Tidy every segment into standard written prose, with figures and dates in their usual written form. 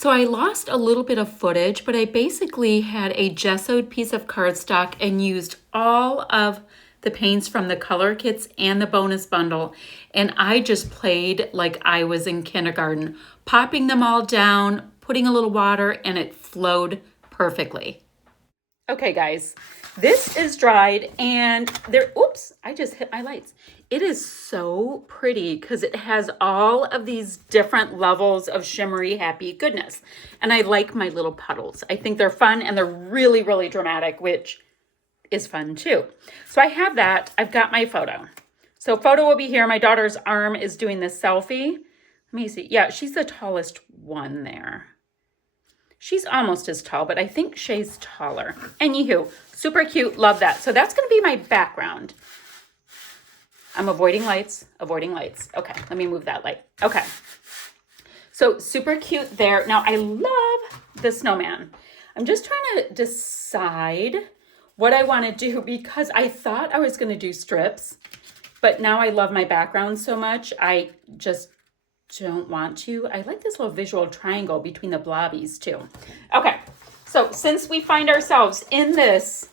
So I lost a little bit of footage, but I basically had a gessoed piece of cardstock and used all of the paints from the color kits and the bonus bundle. And I just played like I was in kindergarten, popping them all down, putting a little water, and it flowed perfectly. Okay, guys, this is dried and there, oops, I just hit my lights. It is so pretty because it has all of these different levels of shimmery happy goodness. And I like my little puddles. I think they're fun and they're really, really dramatic, which is fun too. So I have that. I've got my photo. So photo will be here. My daughter's arm is doing the selfie. Let me see. Yeah, she's the tallest one there. She's almost as tall, but I think Shay's taller. Anywho, super cute. Love that. So that's going to be my background. I'm avoiding lights, avoiding lights. Okay, let me move that light. Okay. So super cute there. Now I love the snowman. I'm just trying to decide what I want to do because I thought I was going to do strips, but now I love my background so much. I just don't want to. I like this little visual triangle between the blobbies too. Okay, so since we find ourselves in this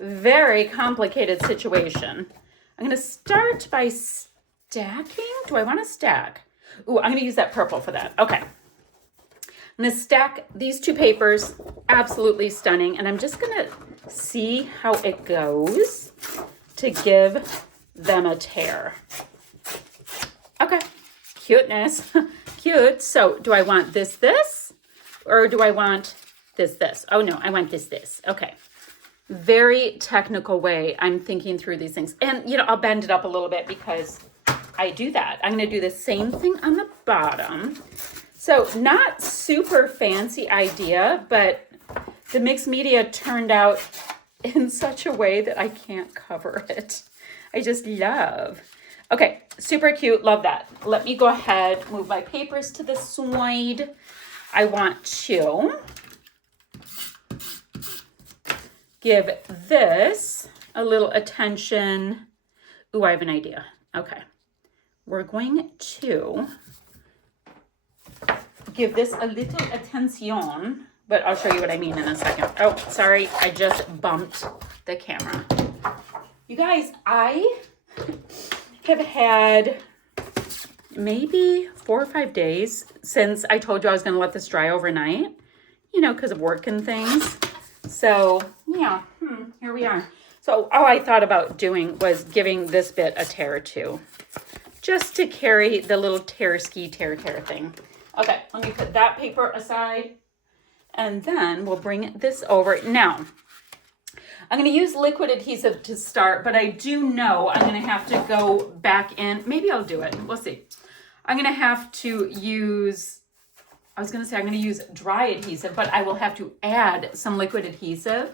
very complicated situation, I'm going to start by stacking. Do I want to stack? Ooh, I'm going to use that purple for that. Okay. I'm going to stack these two papers. Absolutely stunning. And I'm just going to see how it goes to give them a tear. Okay. Cuteness. Cute. So do I want this, or do I want this? Oh no, I want this. Okay. Very technical way I'm thinking through these things. And, you know, I'll bend it up a little bit because I do that. I'm going to do the same thing on the bottom. So not super fancy idea, but the mixed media turned out in such a way that I can't cover it. I just love. Okay, super cute. Love that. Let me go ahead, move my papers to the side. I want to give this a little attention. Ooh, I have an idea. Okay. We're going to give this a little attention, but I'll show you what I mean in a second. Oh, sorry. I just bumped the camera. You guys, I have had maybe 4 or 5 days since I told you I was going to let this dry overnight, you know, because of work and things. So yeah, here we are. So all I thought about doing was giving this bit a tear too, just to carry the little tear thing. Okay, let me put that paper aside and then we'll bring this over. Now, I'm going to use liquid adhesive to start, but I do know I'm going to have to go back in. Maybe I'll do it. We'll see. I'm going to have to use, I'm going to use dry adhesive, but I will have to add some liquid adhesive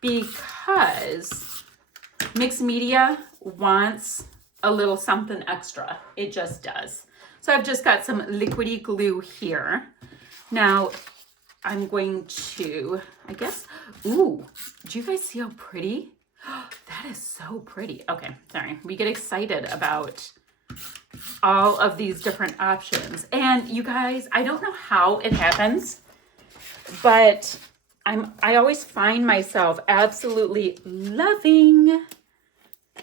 because mixed media wants a little something extra. It just does. So I've just got some liquidy glue here. Now I'm going to, I guess, ooh, do you guys see how pretty? That is so pretty. Okay, sorry. We get excited about all of these different options. And you guys, I don't know how it happens, but I always find myself absolutely loving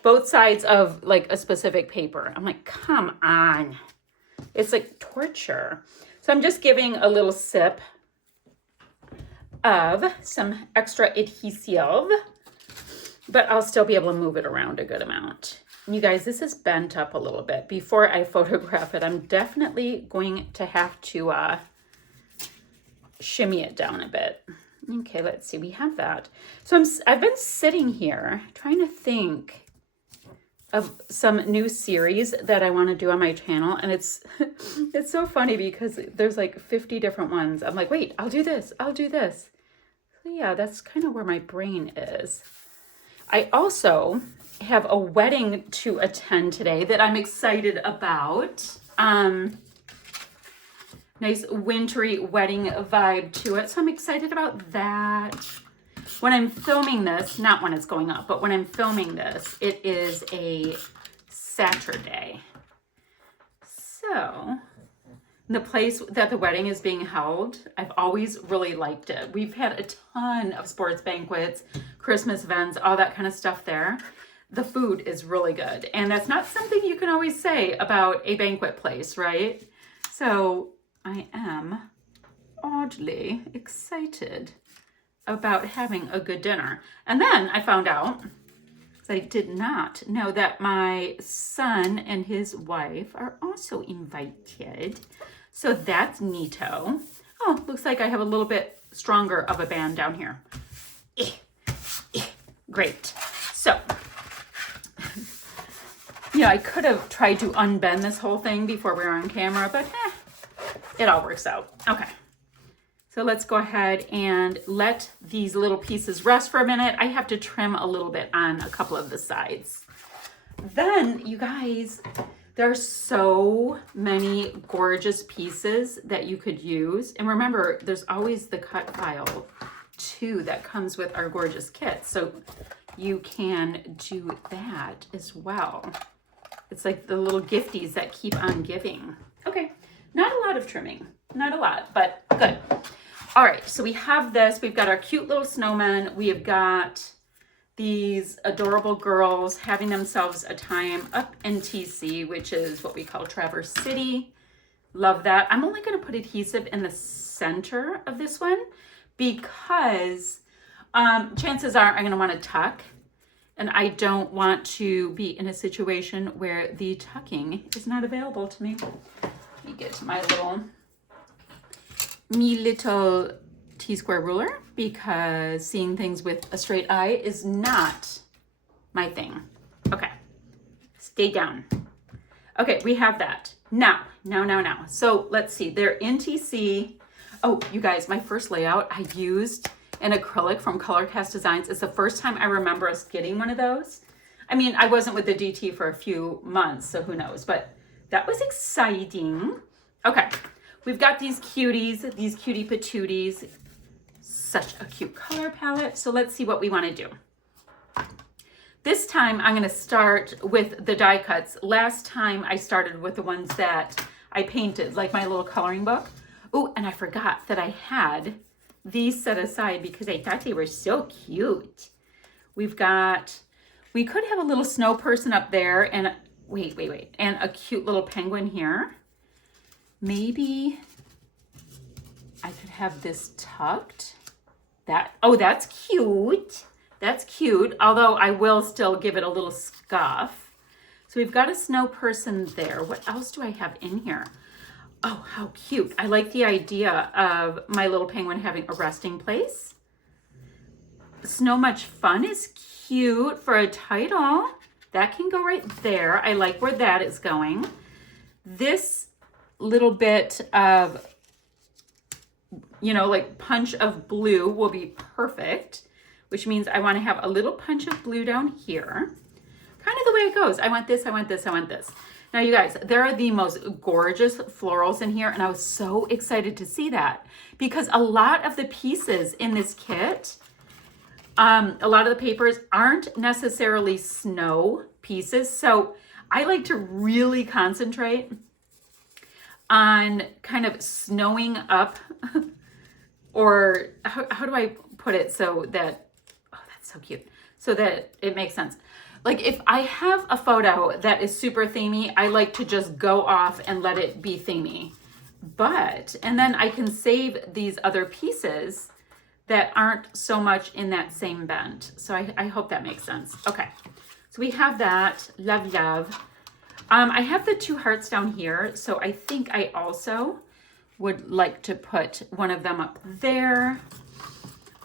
both sides of like a specific paper. I'm like, come on. It's like torture. So I'm just giving a little sip of some extra adhesive, but I'll still be able to move it around a good amount. And you guys, this is bent up a little bit. Before I photograph it, I'm definitely going to have to shimmy it down a bit. Okay, let's see. We have that. So I've been sitting here trying to think of some new series that I want to do on my channel, and it's so funny because there's like 50 different ones. I'm like, wait, I'll do this. So yeah, that's kind of where my brain is. I also have a wedding to attend today that I'm excited about. Nice wintry wedding vibe to it. So I'm excited about that. When I'm filming this, not when it's going up, but when I'm filming this, it is a Saturday. So the place that the wedding is being held, I've always really liked it. We've had a ton of sports banquets, Christmas events, all that kind of stuff there. The food is really good. And that's not something you can always say about a banquet place, right? So I am oddly excited about having a good dinner. And then I found out, I did not know, that my son and his wife are also invited. So that's neato. Oh, looks like I have a little bit stronger of a band down here. Great. So, I could have tried to unbend this whole thing before we were on camera, but it all works out. Okay. So let's go ahead and let these little pieces rest for a minute. I have to trim a little bit on a couple of the sides. Then, you guys, there are so many gorgeous pieces that you could use. And remember, there's always the cut file too that comes with our gorgeous kit. So you can do that as well. It's like the little gifties that keep on giving. Okay, not a lot of trimming, not a lot, but good. All right, so we have this. We've got our cute little snowmen. We have got these adorable girls having themselves a time up in TC, which is what we call Traverse City. Love that. I'm only going to put adhesive in the center of this one because chances are I'm going to want to tuck, and I don't want to be in a situation where the tucking is not available to me. Let me get to my little T-square ruler, because seeing things with a straight eye is not my thing. Okay, stay down. Okay, we have that. Now. So let's see, they're in TC. Oh, you guys, my first layout, I used an acrylic from Color Cast Designs. It's the first time I remember us getting one of those. I mean, I wasn't with the DT for a few months, so who knows, but that was exciting. Okay. We've got these cuties, these cutie patooties. Such a cute color palette. So let's see what we want to do. This time I'm going to start with the die cuts. Last time I started with the ones that I painted, like my little coloring book. Oh, and I forgot that I had these set aside because I thought they were so cute. We could have a little snow person up there, and wait, and a cute little penguin here. Maybe I could have this tucked. That's cute. That's cute, although I will still give it a little scuff. So we've got a snow person there. What else do I have in here? Oh, how cute. I like the idea of my little penguin having a resting place. Snow Much Fun is cute for a title. That can go right there. I like where that is going. This little bit of, like punch of blue will be perfect, which means I want to have a little punch of blue down here. Kind of the way it goes. I want this, I want this, I want this. Now, you guys, there are the most gorgeous florals in here, and I was so excited to see that because a lot of the pieces in this kit, a lot of the papers aren't necessarily snow pieces. So I like to really concentrate on kind of snowing up, or how do I put it so that, oh, that's so cute, so that it makes sense. Like if I have a photo that is super themey, I like to just go off and let it be themey. And then I can save these other pieces that aren't so much in that same bent. So I hope that makes sense. Okay, so we have that, love. I have the two hearts down here, so I think I also would like to put one of them up there.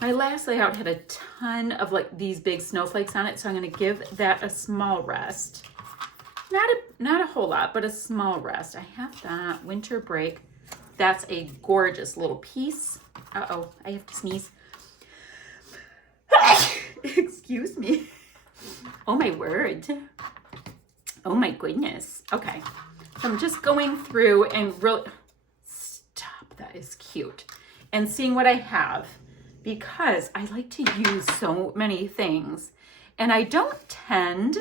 My last layout had a ton of like these big snowflakes on it, so I'm going to give that a small rest. Not a whole lot, but a small rest. I have that winter break. That's a gorgeous little piece. Uh-oh, I have to sneeze. Excuse me. Oh my word. Oh my goodness. Okay, so I'm just going through and really, stop, that is cute. And seeing what I have, because I like to use so many things and I don't tend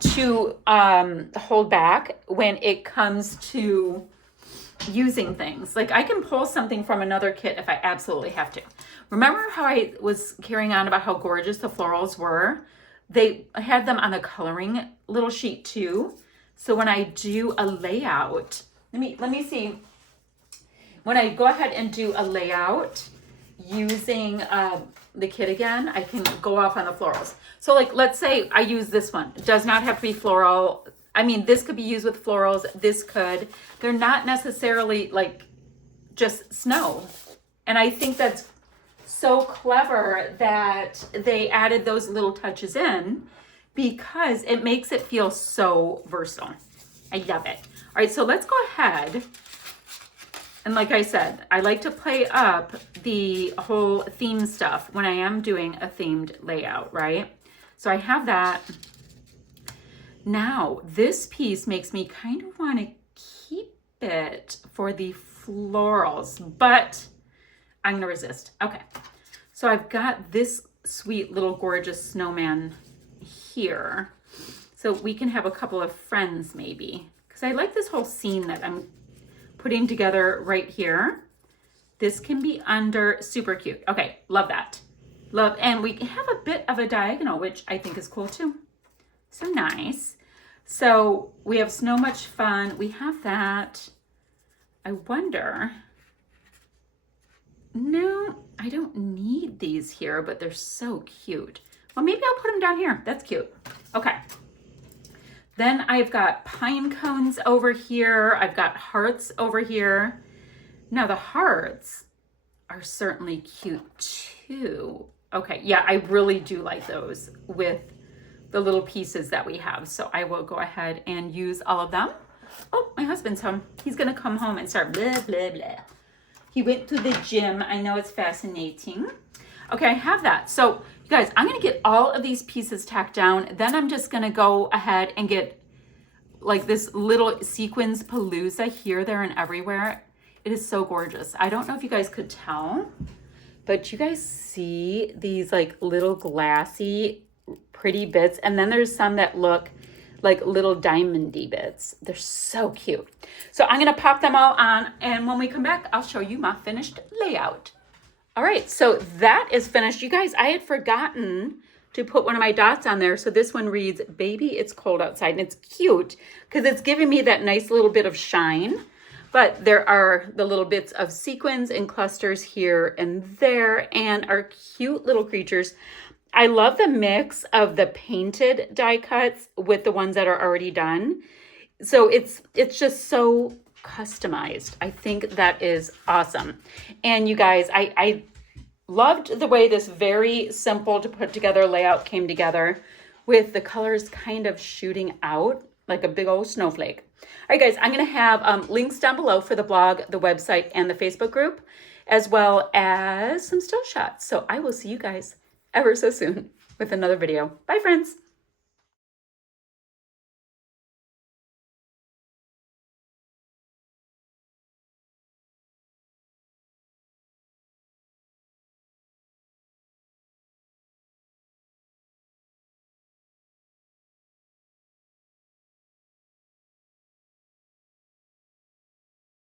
to hold back when it comes to using things. Like I can pull something from another kit if I absolutely have to. Remember how I was carrying on about how gorgeous the florals were? They had them on the coloring little sheet too. So when I do a layout, let me see. When I go ahead and do a layout using the kit again, I can go off on the florals. So like, let's say I use this one. It does not have to be floral. I mean, this could be used with florals. This could. They're not necessarily like just snow. And I think that's so clever that they added those little touches in because it makes it feel so versatile. I love it. All right, so let's go ahead. And like I said, I like to play up the whole theme stuff when I am doing a themed layout, right? So I have that. Now, this piece makes me kind of want to keep it for the florals, but I'm going to resist. Okay, so I've got this sweet little gorgeous snowman here. So we can have a couple of friends maybe, because I like this whole scene that I'm putting together right here. This can be under, super cute. Okay, love that. Love, and we have a bit of a diagonal, which I think is cool too. So nice. So we have so much fun. We have that. I wonder, no, I don't need these here, but they're so cute. Well, maybe I'll put them down here. That's cute. Okay. Then I've got pine cones over here. I've got hearts over here. Now the hearts are certainly cute too. Okay, yeah, I really do like those with the little pieces that we have. So I will go ahead and use all of them. Oh, my husband's home. He's gonna come home and start blah, blah, blah. He went to the gym. I know, it's fascinating. Okay, I have that. So you guys, I'm gonna get all of these pieces tacked down. Then I'm just gonna go ahead and get like this little sequins palooza here, there, and everywhere. It is so gorgeous. I don't know if you guys could tell, but you guys see these like little glassy, pretty bits. And then there's some that look like little diamondy bits. They're so cute. So I'm gonna pop them all on, and when we come back, I'll show you my finished layout. All right, so that is finished. You guys, I had forgotten to put one of my dots on there. So this one reads, "Baby, it's cold outside." And it's cute because it's giving me that nice little bit of shine. But there are the little bits of sequins and clusters here and there, and our cute little creatures. I love the mix of the painted die cuts with the ones that are already done. So it's just so customized. I think that is awesome. And you guys, I loved the way this very simple to put together layout came together with the colors kind of shooting out like a big old snowflake. All right, guys, I'm going to have links down below for the blog, the website, and the Facebook group, as well as some still shots. So I will see you guys ever so soon with another video. Bye, friends.